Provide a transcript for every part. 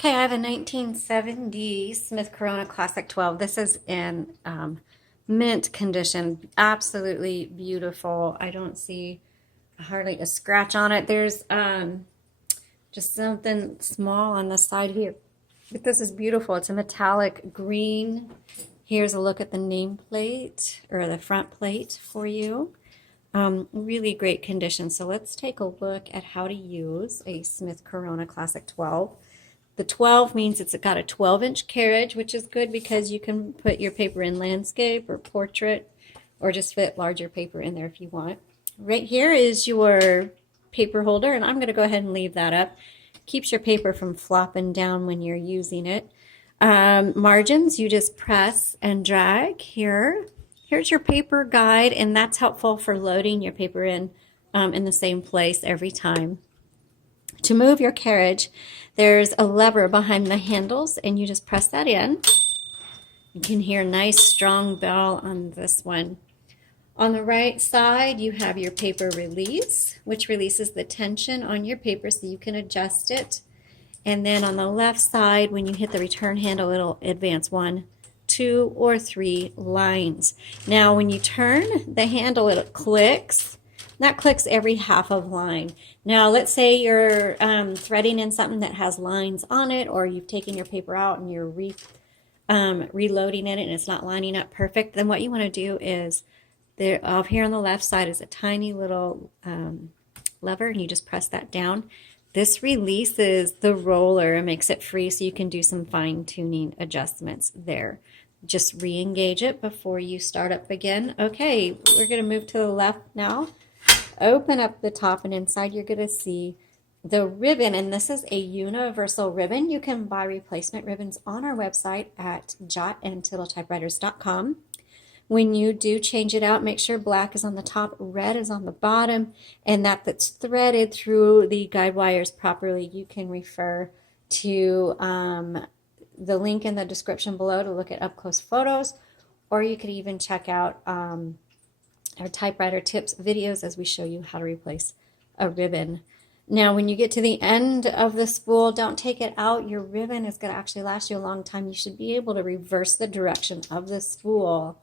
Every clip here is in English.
Okay, I have a 1970 Smith Corona Classic 12. This is in mint condition. Absolutely beautiful. I don't see hardly a scratch on it. There's just something small on the side here. But this is beautiful. It's a metallic green. Here's a look at the nameplate or the front plate for you. Really great condition. So let's take a look at how to use a Smith Corona Classic 12. The 12 means it's got a 12-inch carriage, which is good because you can put your paper in landscape or portrait or just fit larger paper in there if you want. Right here is your paper holder, and I'm going to go ahead and leave that up. Keeps your paper from flopping down when you're using it. Margins, you just press and drag here. Here's your paper guide, and that's helpful for loading your paper in the same place every time. To move your carriage, there's a lever behind the handles, and you just press that in. You can hear a nice strong bell on this one. On the right side, you have your paper release, which releases the tension on your paper so you can adjust it. And then on the left side, when you hit the return handle, it'll advance 1, 2, or 3 lines. Now, when you turn the handle, it clicks. That clicks every half of line. Now, let's say you're threading in something that has lines on it, or you've taken your paper out and you're reloading it and it's not lining up perfect. Then what you want to do is, up here on the left side is a tiny little lever, and you just press that down. This releases the roller and makes it free so you can do some fine-tuning adjustments there. Just re-engage it before you start up again. Okay, we're going to move to the left now. Open up the top, and inside you're going to see the ribbon, and this is a universal ribbon. You can buy replacement ribbons on our website at jotandtittletypewriters.com. When you do change it out, make sure black is on the top, red is on the bottom, and that's threaded through the guide wires properly. You can refer to the link in the description below to look at up-close photos, or you could even check out our typewriter tips videos as we show you how to replace a ribbon. Now, when you get to the end of the spool, don't take it out. Your ribbon is going to actually last you a long time. You should be able to reverse the direction of the spool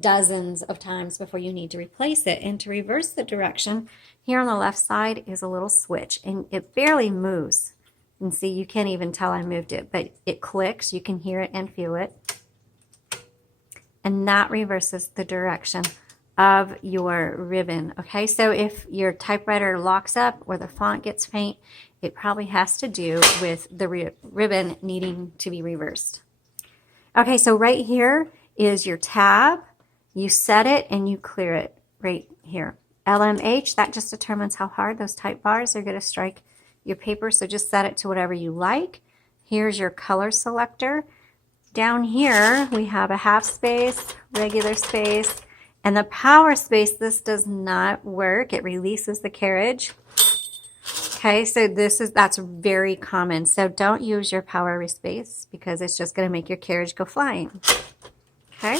dozens of times before you need to replace it. And to reverse the direction, here on the left side is a little switch, and it barely moves. And see, you can't even tell I moved it, but it clicks. You can hear it and feel it. And that reverses the direction of your ribbon. Okay, so if your typewriter locks up or the font gets faint, it probably has to do with the ribbon needing to be reversed. Okay, so right here is your tab. You set it and you clear it right here. LMH, that just determines how hard those type bars are going to strike your paper, so just set it to whatever you like. Here's your color selector. Down here we have a half space, regular space, and the power space. This does not work. It releases the carriage. Okay, so that's very common. So don't use your power space because it's just going to make your carriage go flying. Okay.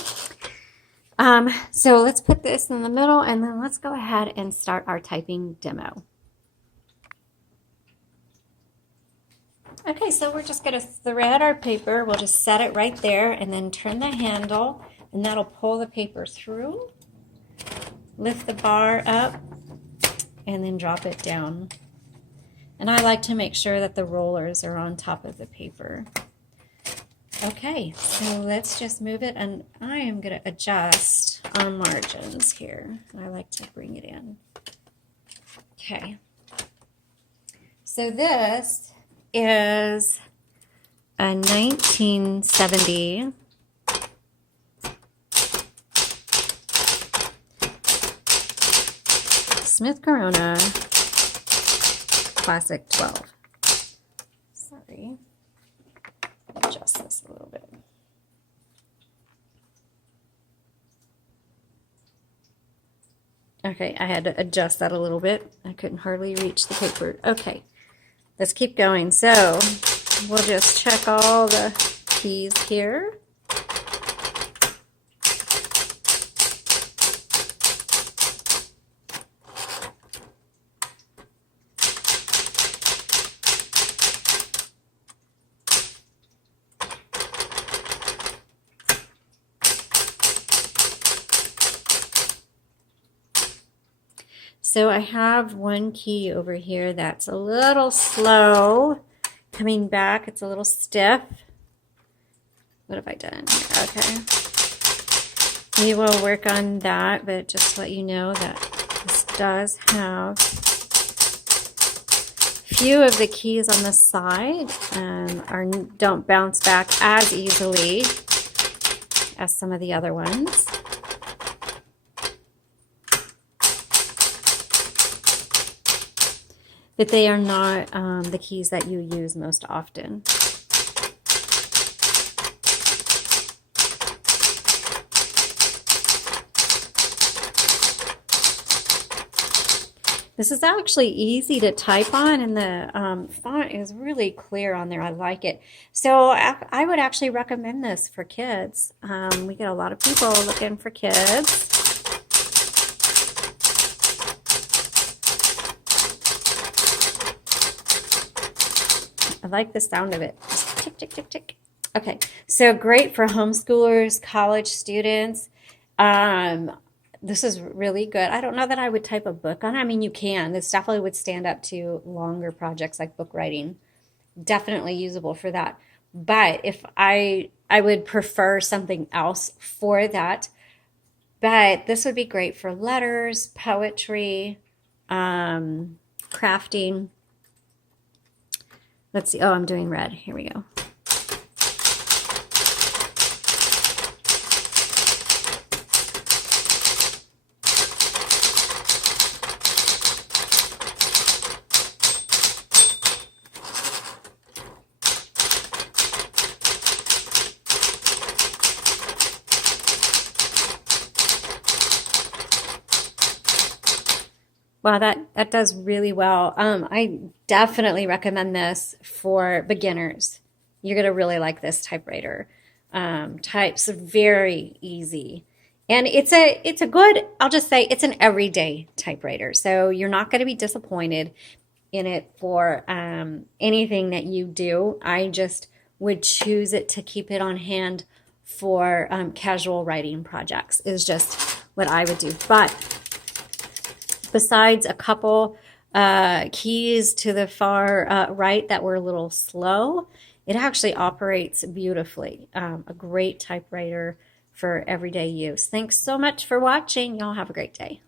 So let's put this in the middle, and then let's go ahead and start our typing demo. Okay, so we're just going to thread our paper. We'll just set it right there and then turn the handle, and that'll pull the paper through. Lift the bar up and then drop it down. And I like to make sure that the rollers are on top of the paper. Okay, so let's just move it, and I am going to adjust our margins here. I like to bring it in. Okay, so this is a 1970 Smith Corona Classic 12. Sorry. Adjust this a little bit. Okay, I had to adjust that a little bit. I couldn't hardly reach the paper. Okay, let's keep going. So we'll just check all the keys here. So I have one key over here that's a little slow coming back. It's a little stiff. What have I done here? Okay. We will work on that, but just to let you know that this does have a few of the keys on the side don't bounce back as easily as some of the other ones. But they are not the keys that you use most often. This is actually easy to type on, and the font is really clear on there. I like it. So I would actually recommend this for kids. We get a lot of people looking for kids. I like the sound of it. Just tick, tick, tick, tick. Okay, so great for homeschoolers, college students. This is really good. I don't know that I would type a book on it. I mean, you can. This definitely would stand up to longer projects like book writing. Definitely usable for that. But if I would prefer something else for that. But this would be great for letters, poetry, crafting. Let's see. Oh, I'm doing red. Here we go. Wow, that does really well. I definitely recommend this for beginners. You're gonna really like this typewriter. Types very easy, and it's a good. I'll just say it's an everyday typewriter, so you're not going to be disappointed in it for anything that you do. I just would choose it to keep it on hand for casual writing projects. Is just what I would do, but. Besides a couple keys to the far right that were a little slow, it actually operates beautifully. A great typewriter for everyday use. Thanks so much for watching. Y'all have a great day.